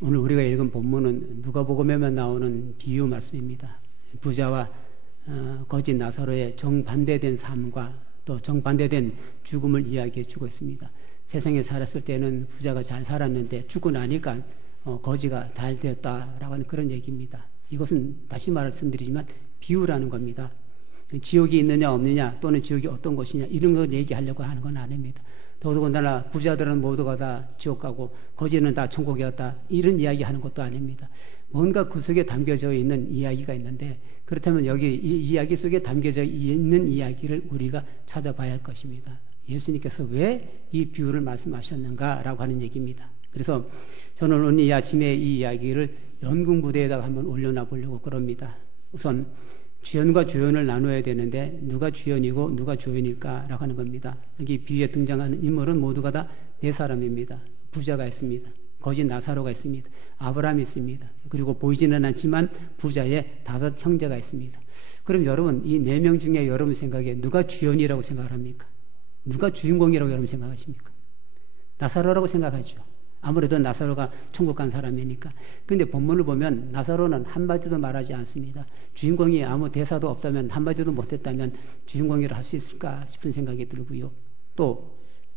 오늘 우리가 읽은 본문은 누가복음에만 나오는 비유 말씀입니다. 부자와 거짓 나사로의 정반대된 삶과 또 정반대된 죽음을 이야기해 주고 있습니다. 세상에 살았을 때는 부자가 잘 살았는데 죽고 나니까 거지가 잘 되었다라고 하는 그런 얘기입니다. 이것은 다시 말씀드리지만 비유라는 겁니다. 지옥이 있느냐 없느냐 또는 지옥이 어떤 것이냐 이런 걸 얘기하려고 하는 건 아닙니다. 더더군다나 부자들은 모두가 다 지옥 가고 거지는 다 천국에 갔다 이런 이야기 하는 것도 아닙니다. 뭔가 그 속에 담겨져 있는 이야기가 있는데 그렇다면 여기 이 이야기 속에 담겨져 있는 이야기를 우리가 찾아봐야 할 것입니다. 예수님께서 왜 이 비유를 말씀하셨는가라고 하는 얘기입니다. 그래서 저는 오늘 이 아침에 이 이야기를 연극무대에다가 한번 올려놔 보려고 그럽니다. 우선 주연과 조연을 나눠야 되는데 누가 주연이고 누가 조연일까라고 하는 겁니다. 여기 비유에 등장하는 인물은 모두가 다 네 사람입니다. 부자가 있습니다. 거짓 나사로가 있습니다. 아브라함이 있습니다. 그리고 보이지는 않지만 부자의 5 형제가 있습니다. 그럼 여러분 이 4명 중에 여러분 생각에 누가 주연이라고 생각을 합니까? 누가 주인공이라고 여러분 생각하십니까? 나사로라고 생각하죠. 아무래도 나사로가 천국 간 사람이니까. 근데 본문을 보면 나사로는 한마디도 말하지 않습니다. 주인공이 아무 대사도 없다면 한마디도 못했다면 주인공이라 할 수 있을까 싶은 생각이 들고요. 또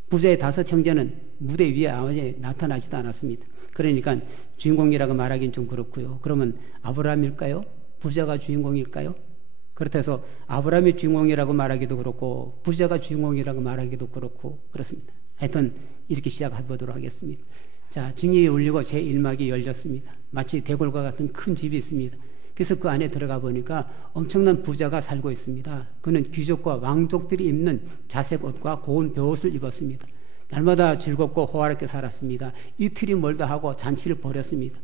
부자의 5 형제는 무대 위에 아직 나타나지도 않았습니다. 그러니까 주인공이라고 말하기는 좀 그렇고요. 그러면 아브라함일까요? 부자가 주인공일까요? 그렇다 해서 아브라함이 주인공이라고 말하기도 그렇고 부자가 주인공이라고 말하기도 그렇고 그렇습니다. 하여튼 이렇게 시작해 보도록 하겠습니다. 자, 증인이 울리고 제1막이 열렸습니다. 마치 대궐과 같은 큰 집이 있습니다. 그래서 그 안에 들어가 보니까 엄청난 부자가 살고 있습니다. 그는 귀족과 왕족들이 입는 자색 옷과 고운 벼옷을 입었습니다. 날마다 즐겁고 호화롭게 살았습니다. 이틀이 멀다 하고 잔치를 벌였습니다.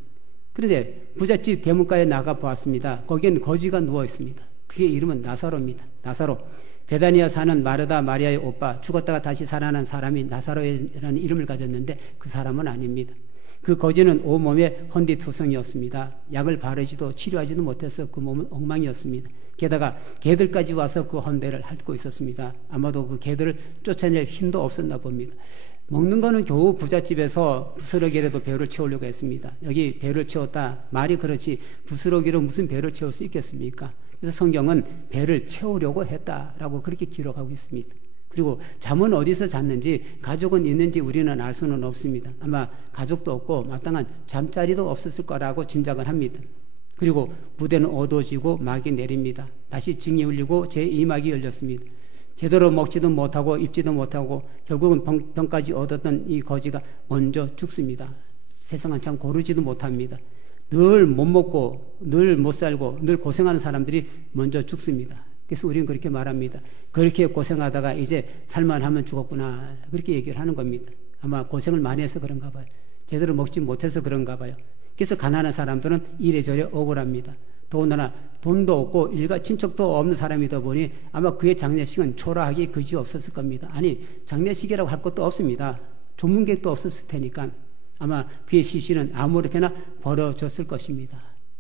그런데 부잣집 대문가에 나가 보았습니다. 거기엔 거지가 누워 있습니다. 그의 이름은 나사로입니다. 나사로. 베다니아 사는 마르다 마리아의 오빠, 죽었다가 다시 살아난 사람이 나사로라는 이름을 가졌는데 그 사람은 아닙니다. 그 거지는 온몸에 헌디투성이었습니다. 약을 바르지도 치료하지도 못해서 그 몸은 엉망이었습니다. 게다가 개들까지 와서 그 헌대를 핥고 있었습니다. 아마도 그 개들을 쫓아낼 힘도 없었나 봅니다. 먹는 거는 겨우 부잣집에서 부스러기라도 배를 채우려고 했습니다. 여기 배를 채웠다 말이 그렇지 부스러기로 무슨 배를 채울 수 있겠습니까? 그래서 성경은 배를 채우려고 했다라고 그렇게 기록하고 있습니다. 그리고 잠은 어디서 잤는지 가족은 있는지 우리는 알 수는 없습니다. 아마 가족도 없고 마땅한 잠자리도 없었을 거라고 짐작을 합니다. 그리고 무대는 어두워지고 막이 내립니다. 다시 징이 울리고 제2막이 열렸습니다. 제대로 먹지도 못하고 입지도 못하고 결국은 병까지 얻었던 이 거지가 먼저 죽습니다. 세상은 참 고르지도 못합니다. 늘 못 먹고 늘 못 살고 늘 고생하는 사람들이 먼저 죽습니다. 그래서 우리는 그렇게 말합니다. 그렇게 고생하다가 이제 살만하면 죽었구나 그렇게 얘기를 하는 겁니다. 아마 고생을 많이 해서 그런가 봐요. 제대로 먹지 못해서 그런가 봐요. 그래서 가난한 사람들은 이래저래 억울합니다. 더군다나 돈도 없고 일가 친척도 없는 사람이다 보니 아마 그의 장례식은 초라하기 그지없었을 겁니다. 아니 장례식이라고 할 것도 없습니다. 조문객도 없었을 테니까 아마 그의 시신은 아무렇게나 버려졌을 것입니다.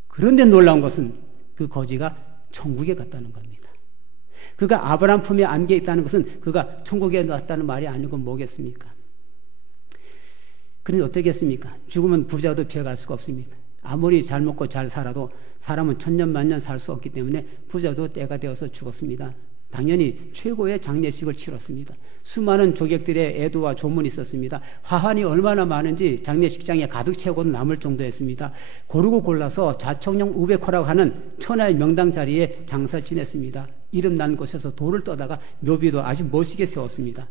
그런데 놀라운 것은 그 거지가 천국에 갔다는 겁니다. 그가 아브라함 품에 안겨 있다는 것은 그가 천국에 갔다는 말이 아니고 뭐겠습니까? 그런데 어떻겠습니까? 죽으면 부자도 피해갈 수가 없습니다. 아무리 잘 먹고 잘 살아도 사람은 천년만년 살 수 없기 때문에 부자도 때가 되어서 죽었습니다. 당연히 최고의 장례식을 치렀습니다. 수많은 조객들의 애도와 조문이 있었습니다. 화환이 얼마나 많은지 장례식장에 가득 채우고 남을 정도였습니다. 고르고 골라서 자청령 우베코라고 하는 천하의 명당 자리에 장사 지냈습니다. 이름 난 곳에서 돌을 떠다가 묘비도 아주 멋있게 세웠습니다.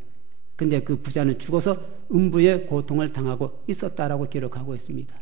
근데 그 부자는 죽어서 음부의 고통을 당하고 있었다라고 기록하고 있습니다.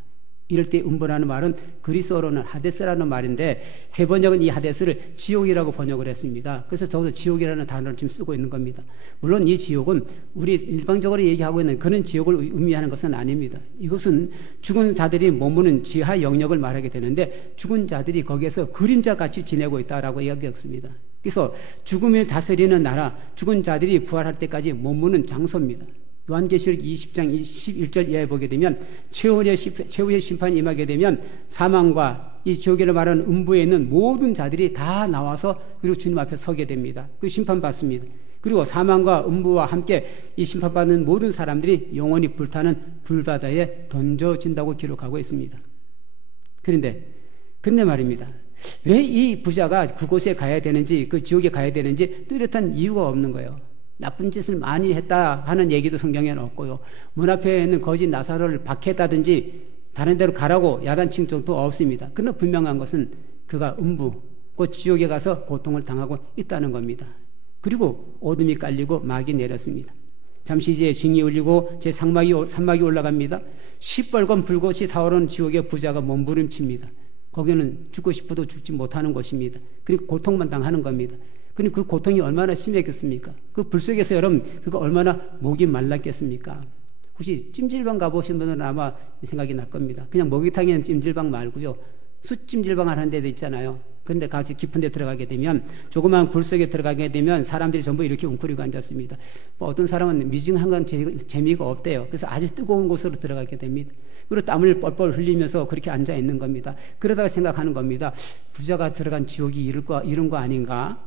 이럴 때 음부라는 말은 그리스어로는 하데스라는 말인데 세 번역은 이 하데스를 지옥이라고 번역을 했습니다. 그래서 저도 지옥이라는 단어를 지금 쓰고 있는 겁니다. 물론 이 지옥은 우리 일방적으로 얘기하고 있는 그런 지옥을 의미하는 것은 아닙니다. 이것은 죽은 자들이 머무는 지하 영역을 말하게 되는데 죽은 자들이 거기에서 그림자같이 지내고 있다라고 이야기했습니다. 그래서 죽음이 다스리는 나라, 죽은 자들이 부활할 때까지 머무는 장소입니다. 요한계시록 20장 11절 이하에 보게 되면 최후의 심판이 임하게 되면 사망과 이 지옥이라 말하는 음부에 있는 모든 자들이 다 나와서 그리고 주님 앞에 서게 됩니다. 그 심판받습니다. 그리고 사망과 음부와 함께 이 심판받는 모든 사람들이 영원히 불타는 불바다에 던져진다고 기록하고 있습니다. 그런데 말입니다. 왜 이 부자가 그곳에 가야 되는지, 그 지옥에 가야 되는지 뚜렷한 이유가 없는 거예요. 나쁜 짓을 많이 했다 하는 얘기도 성경에는 없고요. 문 앞에 있는 거지 나사로를 박해했다든지 다른 데로 가라고 야단친 적도 없습니다. 그러나 분명한 것은 그가 음부, 곧 지옥에 가서 고통을 당하고 있다는 겁니다. 그리고 어둠이 깔리고 막이 내렸습니다. 잠시 뒤에 징이 울리고 제 산막이 올라갑니다. 시뻘건 불꽃이 타오르는 지옥의 부자가 몸부림칩니다. 거기는 죽고 싶어도 죽지 못하는 곳입니다. 그리고 고통만 당하는 겁니다. 그러니 그 고통이 얼마나 심했겠습니까? 그 불 속에서 여러분 그거 얼마나 목이 말랐겠습니까? 혹시 찜질방 가보신 분들은 아마 생각이 날 겁니다. 그냥 목욕탕에는 찜질방 말고요. 숯찜질방 하는 데도 있잖아요. 그런데 같이 깊은 데 들어가게 되면, 조그마한 굴 속에 들어가게 되면 사람들이 전부 이렇게 웅크리고 앉았습니다. 어떤 사람은 미징한 건 재미가 없대요. 그래서 아주 뜨거운 곳으로 들어가게 됩니다. 그리고 땀을 뻘뻘 흘리면서 그렇게 앉아 있는 겁니다. 그러다가 생각하는 겁니다. 부자가 들어간 지옥이 이런 거 아닌가?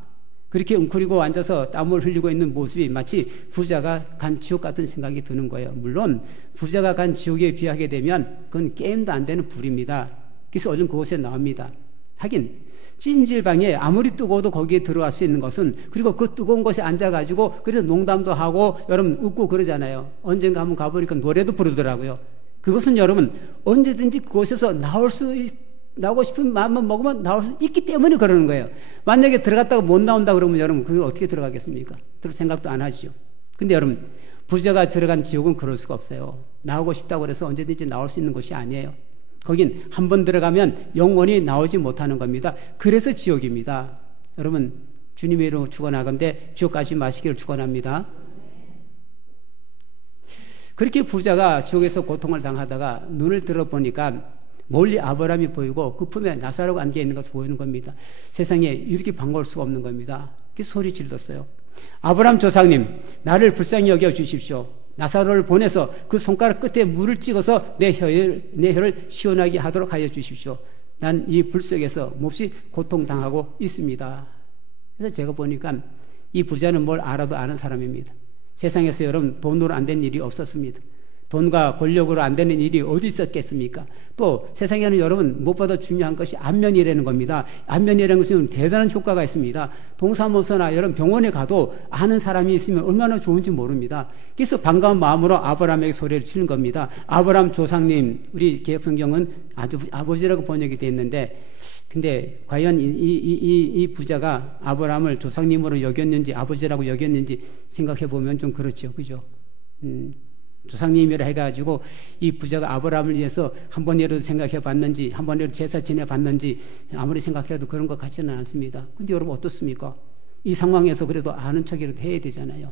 그렇게 웅크리고 앉아서 땀을 흘리고 있는 모습이 마치 부자가 간 지옥 같은 생각이 드는 거예요. 물론 부자가 간 지옥에 비하게 되면 그건 게임도 안 되는 불입니다. 그래서 얼른 그곳에 나옵니다. 하긴 찜질방에 아무리 뜨거워도 거기에 들어갈 수 있는 것은, 그리고 그 뜨거운 곳에 앉아가지고 그래서 농담도 하고 여러분 웃고 그러잖아요. 언젠가 한번 가보니까 노래도 부르더라고요. 그것은 여러분 언제든지 그곳에서 나오고 싶은 마음만 먹으면 나올 수 있기 때문에 그러는 거예요. 만약에 들어갔다가 못 나온다 그러면 여러분 그걸 어떻게 들어가겠습니까? 들을 생각도 안 하죠. 근데 여러분 부자가 들어간 지옥은 그럴 수가 없어요. 나오고 싶다고 해서 언제든지 나올 수 있는 곳이 아니에요. 거긴 한 번 들어가면 영원히 나오지 못하는 겁니다. 그래서 지옥입니다. 여러분 주님의 이름으로 축원하건대 지옥 가지 마시기를 축원합니다. 그렇게 부자가 지옥에서 고통을 당하다가 눈을 들어보니까 멀리 아브라함이 보이고 그 품에 나사로가 앉아 있는 것을 보이는 겁니다. 세상에 이렇게 반가울 수가 없는 겁니다. 그래서 소리 질렀어요. 아브라함 조상님, 나를 불쌍히 여겨 주십시오. 나사로를 보내서 그 손가락 끝에 물을 찍어서 내 혀를 시원하게 하도록 하여 주십시오. 난 이 불 속에서 몹시 고통당하고 있습니다. 그래서 제가 보니까 이 부자는 뭘 알아도 아는 사람입니다. 세상에서 여러분 돈으로 안 된 일이 없었습니다. 돈과 권력으로 안 되는 일이 어디 있었겠습니까? 또 세상에는 여러분 무엇보다 중요한 것이 안면이라는 겁니다. 안면이라는 것은 대단한 효과가 있습니다. 동사무소나 여러분 병원에 가도 아는 사람이 있으면 얼마나 좋은지 모릅니다. 그래서 반가운 마음으로 아브라함에게 소리를 치는 겁니다. 아브라함 조상님, 우리 개혁성경은 아버지라고 번역이 되어 있는데, 근데 과연 이 부자가 아브라함을 조상님으로 여겼는지 아버지라고 여겼는지 생각해 보면 좀 그렇죠. 그죠? 조상님이라 해가지고 이 부자가 아브라함을 위해서 한 번이라도 생각해 봤는지, 한 번이라도 제사 지내 봤는지 아무리 생각해도 그런 것 같지는 않습니다. 근데 여러분 어떻습니까? 이 상황에서 그래도 아는 척이라도 해야 되잖아요.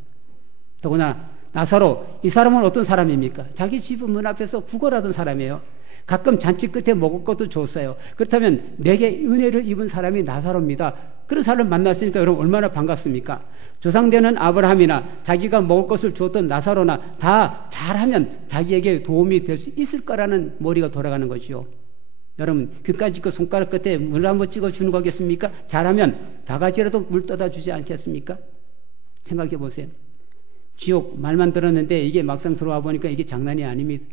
더구나 나사로, 이 사람은 어떤 사람입니까? 자기 집 문 앞에서 구걸하던 사람이에요. 가끔 잔치 끝에 먹을 것도 줬어요. 그렇다면 내게 은혜를 입은 사람이 나사로입니다. 그런 사람을 만났으니까 여러분 얼마나 반갑습니까? 조상되는 아브라함이나 자기가 먹을 것을 주었던 나사로나 다 잘하면 자기에게 도움이 될 수 있을 거라는 머리가 돌아가는 거죠. 여러분 그까짓 그 손가락 끝에 물 한번 찍어주는 거겠습니까? 잘하면 바가지라도 물 떠다 주지 않겠습니까? 생각해 보세요. 지옥 말만 들었는데 이게 막상 들어와 보니까 이게 장난이 아닙니다.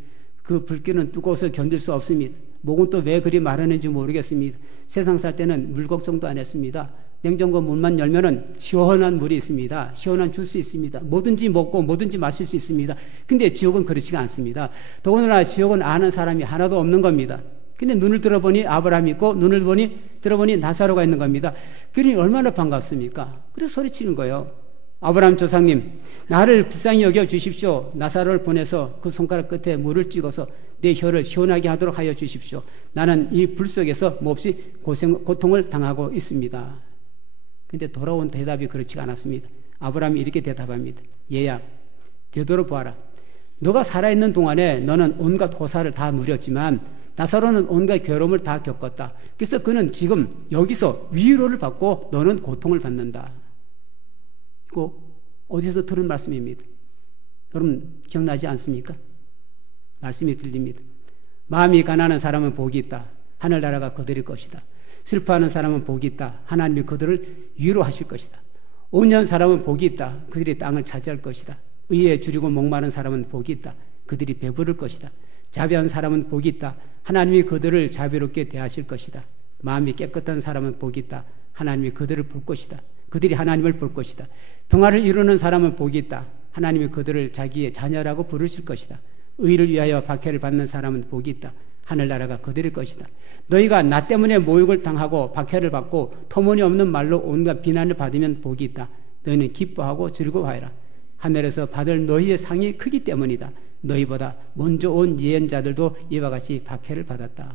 그 불길은 뜨거워서 견딜 수 없습니다. 목은 또 왜 그리 마르는지 모르겠습니다. 세상 살 때는 물 걱정도 안 했습니다. 냉장고 문만 열면은 시원한 물이 있습니다. 시원한 주스 있습니다. 뭐든지 먹고 뭐든지 마실 수 있습니다. 근데 지옥은 그렇지가 않습니다. 더군다나 지옥은 아는 사람이 하나도 없는 겁니다. 근데 눈을 들어보니 아브라함이 있고 눈을 들어보니 나사로가 있는 겁니다. 그러니 얼마나 반갑습니까? 그래서 소리치는 거예요. 아브라함 조상님, 나를 불쌍히 여겨 주십시오. 나사로를 보내서 그 손가락 끝에 물을 찍어서 내 혀를 시원하게 하도록 하여 주십시오. 나는 이 불 속에서 몹시 고통을 당하고 있습니다. 근데 돌아온 대답이 그렇지가 않았습니다. 아브라함이 이렇게 대답합니다. 얘야, 되돌아보아라. 너가 살아있는 동안에 너는 온갖 호사를 다 누렸지만 나사로는 온갖 괴로움을 다 겪었다. 그래서 그는 지금 여기서 위로를 받고 너는 고통을 받는다. 이거 어디서 들은 말씀입니다. 여러분 기억나지 않습니까? 말씀이 들립니다. 마음이 가난한 사람은 복이 있다. 하늘나라가 그들의 것이다. 슬퍼하는 사람은 복이 있다. 하나님이 그들을 위로하실 것이다. 온유한 사람은 복이 있다. 그들이 땅을 차지할 것이다. 의에 줄이고 목마른 사람은 복이 있다. 그들이 배부를 것이다. 자비한 사람은 복이 있다. 하나님이 그들을 자비롭게 대하실 것이다. 마음이 깨끗한 사람은 복이 있다. 하나님이 그들을 볼 것이다. 그들이 하나님을 볼 것이다. 평화를 이루는 사람은 복이 있다. 하나님이 그들을 자기의 자녀라고 부르실 것이다. 의를 위하여 박해를 받는 사람은 복이 있다. 하늘나라가 그들의 것이다. 너희가 나 때문에 모욕을 당하고 박해를 받고 터무니없는 말로 온갖 비난을 받으면 복이 있다. 너희는 기뻐하고 즐거워하라. 하늘에서 받을 너희의 상이 크기 때문이다. 너희보다 먼저 온 예언자들도 이와 같이 박해를 받았다.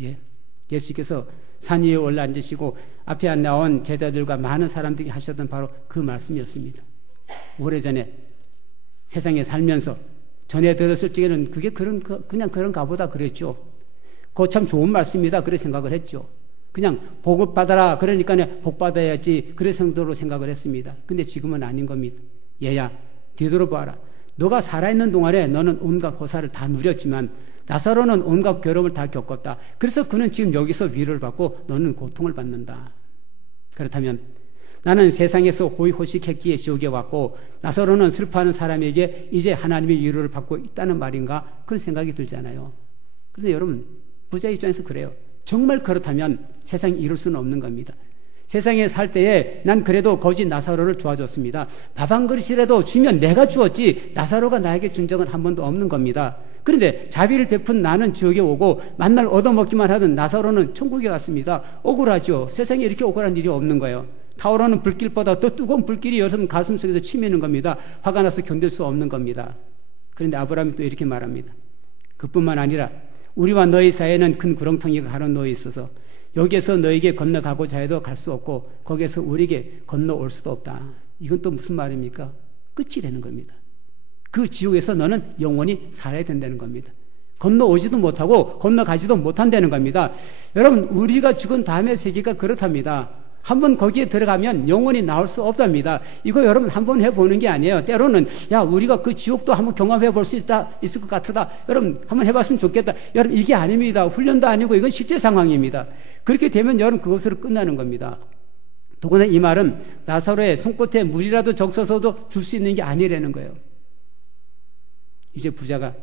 예. 예수께서 산 위에 올라앉으시고 앞에 나온 제자들과 많은 사람들이 하셨던 바로 그 말씀이었습니다. 오래전에 세상에 살면서 전에 들었을 적에는 그게 그냥 그런가 보다 그랬죠. 그거 참 좋은 말씀이다 그래 생각을 했죠. 그냥 복을 받아라 그러니까 복 받아야지 그래 정도로 생각을 했습니다. 근데 지금은 아닌 겁니다. 얘야 뒤돌아봐라. 너가 살아있는 동안에 너는 온갖 고사를 다 누렸지만 나사로는 온갖 괴로움을 다 겪었다. 그래서 그는 지금 여기서 위로를 받고 너는 고통을 받는다. 그렇다면 나는 세상에서 호의호식했기에 지옥에 왔고 나사로는 슬퍼하는 사람에게 이제 하나님의 위로를 받고 있다는 말인가? 그런 생각이 들잖아요. 그런데 여러분 부자 입장에서 그래요. 정말 그렇다면 세상이 이룰 수는 없는 겁니다. 세상에 살 때에 난 그래도 거짓 나사로를 도와줬습니다. 밥 한 그릇이라도 주면 내가 주었지 나사로가 나에게 준 적은 한 번도 없는 겁니다. 그런데 자비를 베푼 나는 지옥에 오고 만날 얻어먹기만 하던 나사로는 천국에 갔습니다. 억울하죠. 세상에 이렇게 억울한 일이 없는 거예요. 타오르는 불길보다 더 뜨거운 불길이 여러분 가슴속에서 치미는 겁니다. 화가 나서 견딜 수 없는 겁니다. 그런데 아브라함이 또 이렇게 말합니다. 그뿐만 아니라 우리와 너희 사이에는 큰 구렁텅이가 가로놓여 있어서 여기에서 너에게 건너가고자 해도 갈 수 없고 거기에서 우리에게 건너올 수도 없다. 이건 또 무슨 말입니까? 끝이라는 겁니다. 그 지옥에서 너는 영원히 살아야 된다는 겁니다. 건너오지도 못하고 건너가지도 못한다는 겁니다. 여러분 우리가 죽은 다음의 세계가 그렇답니다. 한번 거기에 들어가면 영원히 나올 수 없답니다. 이거 여러분 한번 해보는 게 아니에요. 때로는 야 우리가 그 지옥도 한번 경험해 볼 수 있을 것 같다. 여러분 한번 해봤으면 좋겠다. 여러분 이게 아닙니다. 훈련도 아니고 이건 실제 상황입니다. 그렇게 되면 여러분 그것으로 끝나는 겁니다. 더구나 이 말은 나사로의 손끝에 물이라도 적셔서도 줄 수 있는 게 아니라는 거예요. 이제 부자가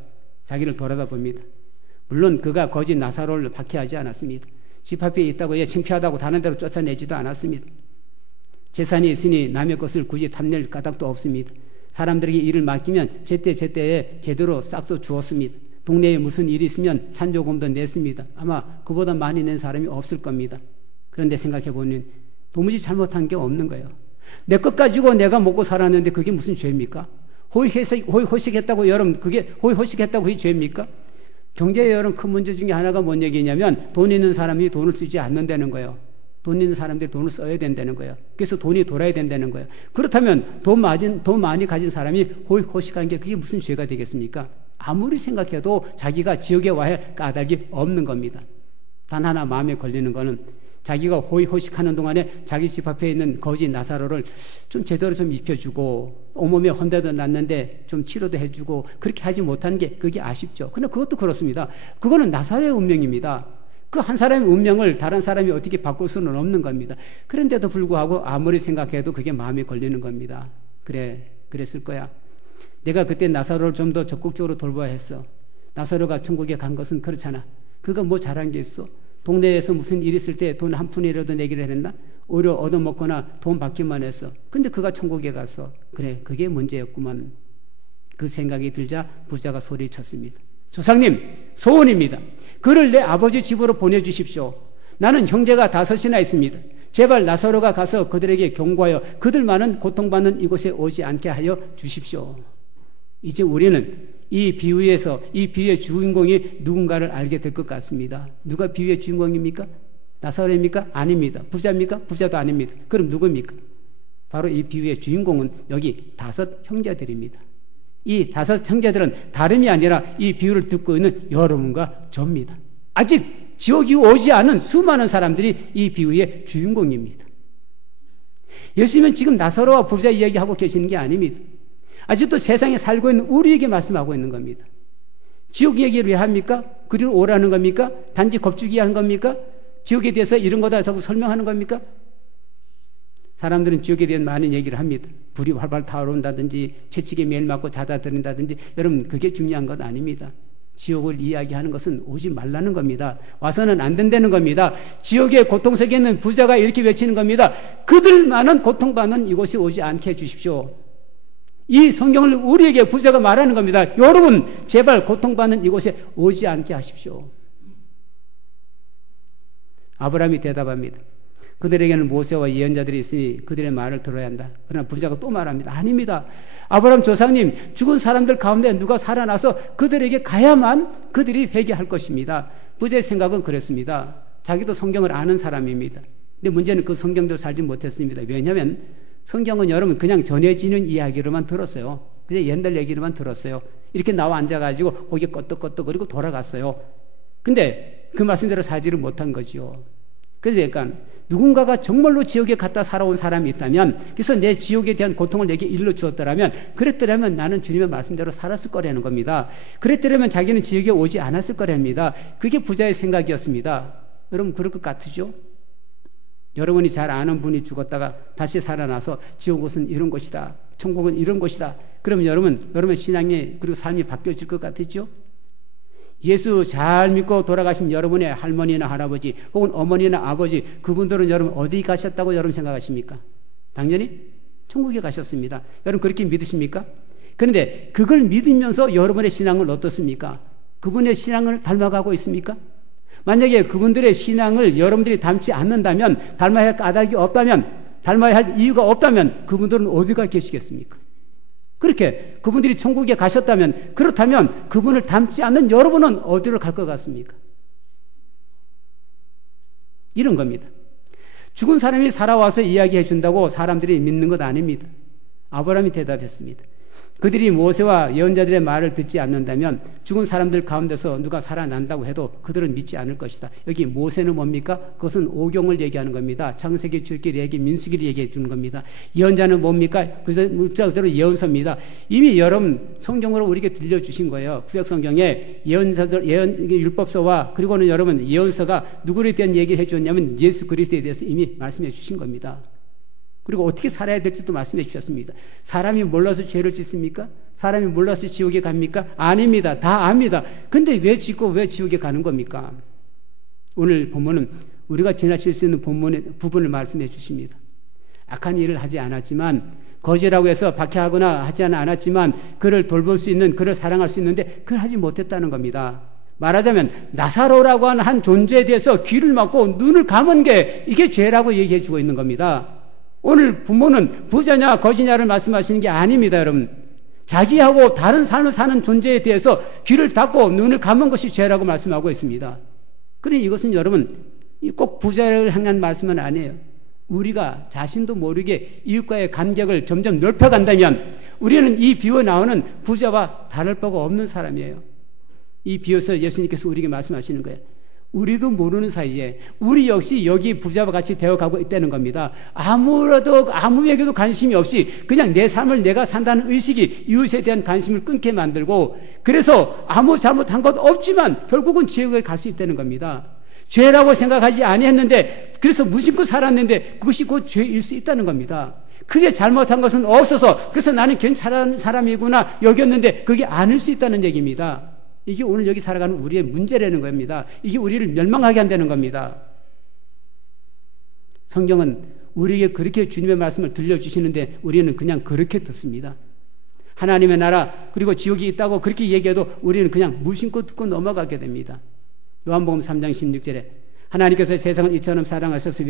자기를 돌아다봅니다. 물론 그가 거짓 나사로를 박해하지 않았습니다. 집 앞에 있다고 창피하다고 다른 데로 쫓아내지도 않았습니다. 재산이 있으니 남의 것을 굳이 탐낼 까닭도 없습니다. 사람들에게 일을 맡기면 제때제때에 제대로 싹서 주었습니다. 동네에 무슨 일이 있으면 찬조금도 냈습니다. 아마 그보다 많이 낸 사람이 없을 겁니다. 그런데 생각해보면 도무지 잘못한 게 없는 거예요. 내 것 가지고 내가 먹고 살았는데 그게 무슨 죄입니까? 호의호식했다고 여러분 그게 호의호식했다고 그게 죄입니까? 경제의 여러분 큰 문제 중에 하나가 뭔 얘기냐면 돈 있는 사람이 돈을 쓰지 않는다는 거예요. 돈 있는 사람들이 돈을 써야 된다는 거예요. 그래서 돈이 돌아야 된다는 거예요. 그렇다면 돈 많이 가진 사람이 호의호식한 게 그게 무슨 죄가 되겠습니까? 아무리 생각해도 자기가 지옥에 와야 할 까닭이 없는 겁니다. 단 하나 마음에 걸리는 거는 자기가 호의호식하는 동안에 자기 집 앞에 있는 거지 나사로를 좀 제대로 좀 입혀주고 온몸에 헌데도 났는데 좀 치료도 해주고 그렇게 하지 못한 게 그게 아쉽죠. 근데 그것도 그렇습니다. 그거는 나사로의 운명입니다. 그 한 사람의 운명을 다른 사람이 어떻게 바꿀 수는 없는 겁니다. 그런데도 불구하고 아무리 생각해도 그게 마음에 걸리는 겁니다. 그랬을 거야. 내가 그때 나사로를 좀 더 적극적으로 돌봐야 했어. 나사로가 천국에 간 것은 그렇잖아. 그가 뭐 잘한 게 있어? 동네에서 무슨 일 있을 때 돈 한 푼이라도 내기를 했나? 오히려 얻어먹거나 돈 받기만 했어. 근데 그가 천국에 갔어. 그래, 그게 문제였구만. 그 생각이 들자 부자가 소리쳤습니다. 조상님, 소원입니다. 그를 내 아버지 집으로 보내주십시오. 나는 형제가 5이나 있습니다. 제발 나사로가 가서 그들에게 경고하여 그들만은 고통받는 이곳에 오지 않게 하여 주십시오. 이제 우리는 이 비유에서 이 비유의 주인공이 누군가를 알게 될 것 같습니다. 누가 비유의 주인공입니까? 나사로입니까? 아닙니다. 부자입니까? 부자도 아닙니다. 그럼 누굽니까? 바로 이 비유의 주인공은 여기 5 형제들입니다. 이 5 형제들은 다름이 아니라 이 비유를 듣고 있는 여러분과 저입니다. 아직 지옥이 오지 않은 수많은 사람들이 이 비유의 주인공입니다. 예수님은 지금 나사로와 부자 이야기하고 계시는 게 아닙니다. 아직도 세상에 살고 있는 우리에게 말씀하고 있는 겁니다. 지옥 얘기를 왜 합니까? 그리로 오라는 겁니까? 단지 겁주기 한 겁니까? 지옥에 대해서 이런 거다 자꾸 설명하는 겁니까? 사람들은 지옥에 대한 많은 얘기를 합니다. 불이 활발 타오른다든지 채찍에 매일 맞고 잦아들인다든지. 여러분, 그게 중요한 것 아닙니다. 지옥을 이야기하는 것은 오지 말라는 겁니다. 와서는 안 된다는 겁니다. 지옥의 고통 속에 있는 부자가 이렇게 외치는 겁니다. 그들만은 고통받는 이곳에 오지 않게 해주십시오. 이 성경을 우리에게 부자가 말하는 겁니다. 여러분, 제발 고통받는 이곳에 오지 않게 하십시오. 아브라함이 대답합니다. 그들에게는 모세와 예언자들이 있으니 그들의 말을 들어야 한다. 그러나 부자가 또 말합니다. 아닙니다. 아브라함 조상님, 죽은 사람들 가운데 누가 살아나서 그들에게 가야만 그들이 회개할 것입니다. 부자의 생각은 그랬습니다. 자기도 성경을 아는 사람입니다. 근데 문제는 그 성경대로 살지 못했습니다. 왜냐하면 성경은 여러분 그냥 전해지는 이야기로만 들었어요. 그냥 옛날 얘기로만 들었어요. 이렇게 나와 앉아가지고 고개 껐덕껐덕 그리고 돌아갔어요. 근데 그 말씀대로 살지를 못한 거죠. 그러니까 누군가가 정말로 지옥에 갔다 살아온 사람이 있다면, 그래서 내 지옥에 대한 고통을 내게 일러 주었더라면, 그랬더라면 나는 주님의 말씀대로 살았을 거라는 겁니다. 그랬더라면 자기는 지옥에 오지 않았을 거랍니다. 그게 부자의 생각이었습니다. 여러분 그럴 것 같으죠? 여러분이 잘 아는 분이 죽었다가 다시 살아나서 지옥은 이런 곳이다, 천국은 이런 곳이다. 그러면 여러분 신앙이 그리고 삶이 바뀌어질 것 같으죠? 예수 잘 믿고 돌아가신 여러분의 할머니나 할아버지 혹은 어머니나 아버지, 그분들은 여러분 어디 가셨다고 여러분 생각하십니까? 당연히 천국에 가셨습니다. 여러분 그렇게 믿으십니까? 그런데 그걸 믿으면서 여러분의 신앙은 어떻습니까? 그분의 신앙을 닮아가고 있습니까? 만약에 그분들의 신앙을 여러분들이 닮지 않는다면, 닮아야 할 까닭이 없다면, 닮아야 할 이유가 없다면 그분들은 어디가 계시겠습니까? 그렇게 그분들이 천국에 가셨다면, 그렇다면 그분을 닮지 않는 여러분은 어디로 갈 것 같습니까? 이런 겁니다. 죽은 사람이 살아와서 이야기해 준다고 사람들이 믿는 것 아닙니다. 아브라함이 대답했습니다. 그들이 모세와 예언자들의 말을 듣지 않는다면 죽은 사람들 가운데서 누가 살아난다고 해도 그들은 믿지 않을 것이다. 여기 모세는 뭡니까? 그것은 오경을 얘기하는 겁니다. 창세기, 출애굽기, 레위기, 민수기를 얘기해 주는 겁니다. 예언자는 뭡니까? 문자 그대로 예언서입니다. 이미 여러분 성경으로 우리에게 들려주신 거예요. 구약 성경에 예언서들, 율법서와 그리고는 여러분 예언서가 누구에 대한 얘기를 해주었냐면 예수 그리스도에 대해서 이미 말씀해 주신 겁니다. 그리고 어떻게 살아야 될지도 말씀해 주셨습니다. 사람이 몰라서 죄를 짓습니까? 사람이 몰라서 지옥에 갑니까? 아닙니다. 다 압니다. 근데 왜 짓고 왜 지옥에 가는 겁니까? 오늘 본문은 우리가 지나칠 수 있는 부분을 말씀해 주십니다. 악한 일을 하지 않았지만, 거지라고 해서 박해하거나 하지 않았지만 그를 돌볼 수 있는, 그를 사랑할 수 있는데 그걸 하지 못했다는 겁니다. 말하자면 나사로라고 하는 한 존재에 대해서 귀를 막고 눈을 감은 게 이게 죄라고 얘기해 주고 있는 겁니다. 오늘 부모는 부자냐 거지냐를 말씀하시는 게 아닙니다, 여러분. 자기하고 다른 삶을 사는 존재에 대해서 귀를 닫고 눈을 감은 것이 죄라고 말씀하고 있습니다. 그러니 이것은 여러분 꼭 부자를 향한 말씀은 아니에요. 우리가 자신도 모르게 이웃과의 간격을 점점 넓혀간다면 우리는 이 비유에 나오는 부자와 다를 바가 없는 사람이에요. 이 비유에서 예수님께서 우리에게 말씀하시는 거예요. 우리도 모르는 사이에 우리 역시 여기 부자와 같이 되어가고 있다는 겁니다. 아무에게도 관심이 없이 그냥 내 삶을 내가 산다는 의식이 이웃에 대한 관심을 끊게 만들고, 그래서 아무 잘못한 것 없지만 결국은 지옥에 갈 수 있다는 겁니다. 죄라고 생각하지 아니했는데, 그래서 무심코 살았는데 그것이 곧 죄일 수 있다는 겁니다. 크게 잘못한 것은 없어서 그래서 나는 괜찮은 사람이구나 여겼는데 그게 아닐 수 있다는 얘기입니다. 이게 오늘 여기 살아가는 우리의 문제라는 겁니다. 이게 우리를 멸망하게 한다는 겁니다. 성경은 우리에게 그렇게 주님의 말씀을 들려주시는데 우리는 그냥 그렇게 듣습니다. 하나님의 나라 그리고 지옥이 있다고 그렇게 얘기해도 우리는 그냥 무심코 듣고 넘어가게 됩니다. 요한복음 3장 16절에 하나님께서 세상을 이처럼 사랑하셔서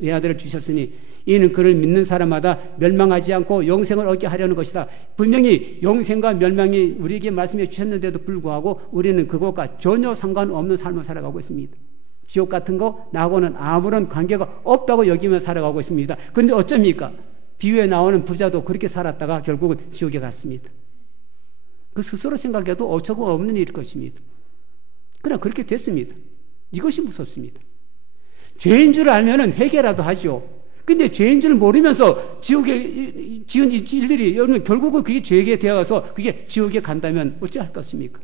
외아들을 주셨으니 이는 그를 믿는 사람마다 멸망하지 않고 영생을 얻게 하려는 것이다. 분명히 영생과 멸망이 우리에게 말씀해 주셨는데도 불구하고 우리는 그것과 전혀 상관없는 삶을 살아가고 있습니다. 지옥 같은 거 나하고는 아무런 관계가 없다고 여기며 살아가고 있습니다. 그런데 어쩝니까? 비유에 나오는 부자도 그렇게 살았다가 결국은 지옥에 갔습니다. 그 스스로 생각해도 어처구 없는 일일 것입니다. 그러나 그렇게 됐습니다. 이것이 무섭습니다. 죄인 줄 알면은 회개라도 하죠. 근데 죄인 줄 모르면서 지옥에 지은 일들이 여러분 결국은 그게 죄에 되어서 그게 지옥에 간다면 어찌할 것입니까?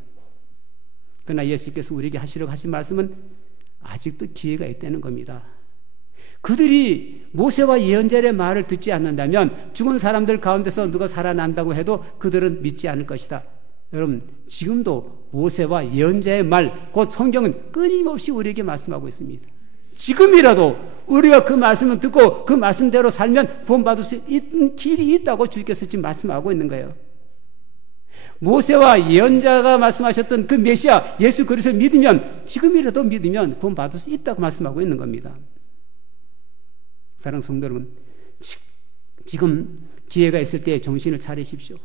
그러나 예수께서 우리에게 하시려고 하신 말씀은 아직도 기회가 있다는 겁니다. 그들이 모세와 예언자의 말을 듣지 않는다면 죽은 사람들 가운데서 누가 살아난다고 해도 그들은 믿지 않을 것이다. 여러분, 지금도 모세와 예언자의 말, 곧 성경은 끊임없이 우리에게 말씀하고 있습니다. 지금이라도 우리가 그 말씀을 듣고 그 말씀대로 살면 구원받을 수 있는 길이 있다고 주께서 지금 말씀하고 있는 거예요. 모세와 예언자가 말씀하셨던 그 메시아 예수 그리스도를 믿으면, 지금이라도 믿으면 구원받을 수 있다고 말씀하고 있는 겁니다. 사랑하는 성도 여러분, 지금 기회가 있을 때 정신을 차리십시오.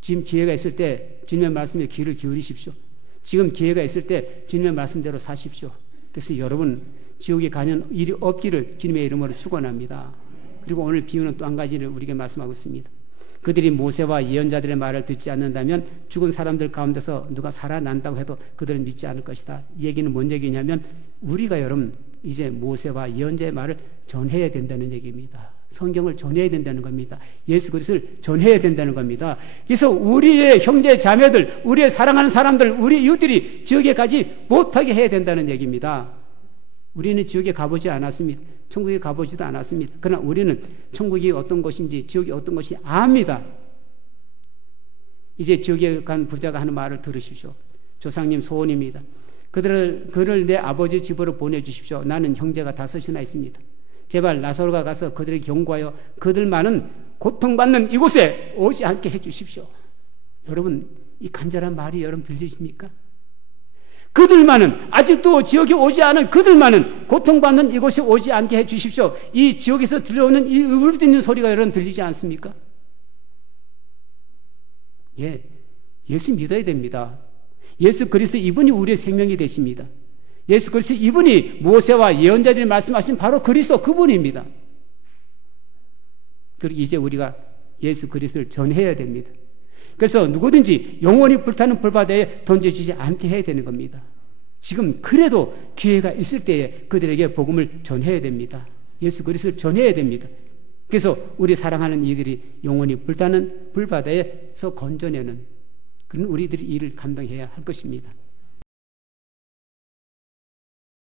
지금 기회가 있을 때 주님의 말씀에 귀를 기울이십시오. 지금 기회가 있을 때 주님의 말씀대로 사십시오. 그래서 여러분 지옥에 가는 일이 없기를 주님의 이름으로 축원합니다. 그리고 오늘 비유는 또 한 가지를 우리에게 말씀하고 있습니다. 그들이 모세와 예언자들의 말을 듣지 않는다면 죽은 사람들 가운데서 누가 살아난다고 해도 그들은 믿지 않을 것이다. 이 얘기는 뭔 얘기냐면 우리가 여러분 이제 모세와 예언자의 말을 전해야 된다는 얘기입니다. 성경을 전해야 된다는 겁니다. 예수 그리스도를 전해야 된다는 겁니다. 그래서 우리의 형제 자매들, 우리의 사랑하는 사람들, 우리 이웃들이 지옥에 가지 못하게 해야 된다는 얘기입니다. 우리는 지옥에 가보지 않았습니다. 천국에 가보지도 않았습니다. 그러나 우리는 천국이 어떤 것인지 지옥이 어떤 것인지 압니다. 이제 지옥에 간 부자가 하는 말을 들으십시오. 조상님 소원입니다. 그를 내 아버지 집으로 보내주십시오. 나는 형제가 5이나 있습니다. 제발 나사로가 가서 그들에게 경고하여 그들만은 고통받는 이곳에 오지 않게 해주십시오. 여러분, 이 간절한 말이 여러분 들리십니까? 그들만은, 아직도 지옥에 오지 않은 그들만은 고통받는 이곳에 오지 않게 해주십시오. 이 지옥에서 들려오는 이 울부짖는 소리가 여러분 들리지 않습니까? 예, 예수 믿어야 됩니다. 예수 그리스도 이분이 우리의 생명이 되십니다. 예수 그리스도 이분이 모세와 예언자들이 말씀하신 바로 그리스도 그분입니다. 그리고 이제 우리가 예수 그리스도를 전해야 됩니다. 그래서 누구든지 영원히 불타는 불바다에 던져지지 않게 해야 되는 겁니다. 지금 그래도 기회가 있을 때에 그들에게 복음을 전해야 됩니다. 예수 그리스도를 전해야 됩니다. 그래서 우리 사랑하는 이들이 영원히 불타는 불바다에서 건져내는 그런 우리들이 일을 감당해야 할 것입니다.